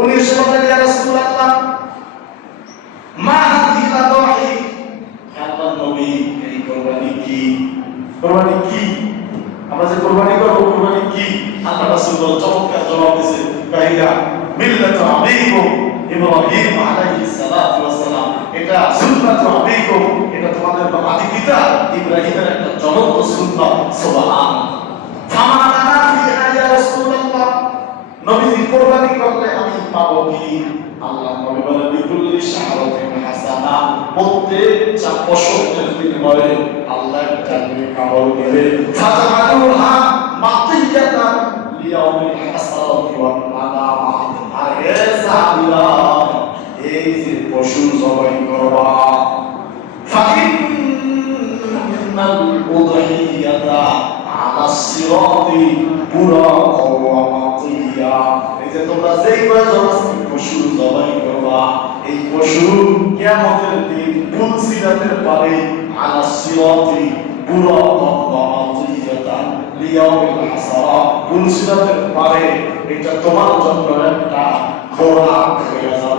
উনি এসে বললেন ইয়া রাসূলুল্লাহ মা হাদিহিল আদাহি, আল্লাহর নবী এই কুরবানি কি? কুরবানি কি? আমরা যে কুরবানি করব কুরবানি কি? আল্লাহ রাসূল চমৎকার জবাব দিয়েছেন, কাইলা মিল্লাতু আবিকুম ইব্রাহিম আলাইহিস সালাতু ওয়াস সালাম, এটা সুন্নাতু আবিকুম, এটা তোমাদের আদি পিতা ইব্রাহিমের একটা জ্বলন্ত সুন্নাত। সুবহানাল্লাহ। ফামানা ফিহা ইয়া রাসূলুল্লাহ, নবীজি কুরবানি করলে আমি পাবো কি? আল্লাহ নবী বলেন বিকুল্লি শাহরাতিন হাসানা, প্রত্যেক পশমের বিনিময়ে আল্লাহ একটা নেক আমল দিবে। ফাতামালুহা মাতিয়াতান লিয়াউমিল হাসারাতি ওয়ান নাদামা, আর হে সাহাবীরা এই যে পশু জবাই করবা, ফাইন্নাল উদহিয়াতা আলা সিরাতি বুরাকা ওয়া মাতিয়া, এই যে তোমরা যেই কয়জন পশু জবাই করবা, এই পশু কিয়ামতের দিন পুলসিরাতের পারে আলা সিরাতি বুরাকা ওয়া মাতিয়া লিয়াউমিল হাসারা, পুলসিরাতের পারে এটা তোমার জন্য একটা খোরাক হয়ে যাবে।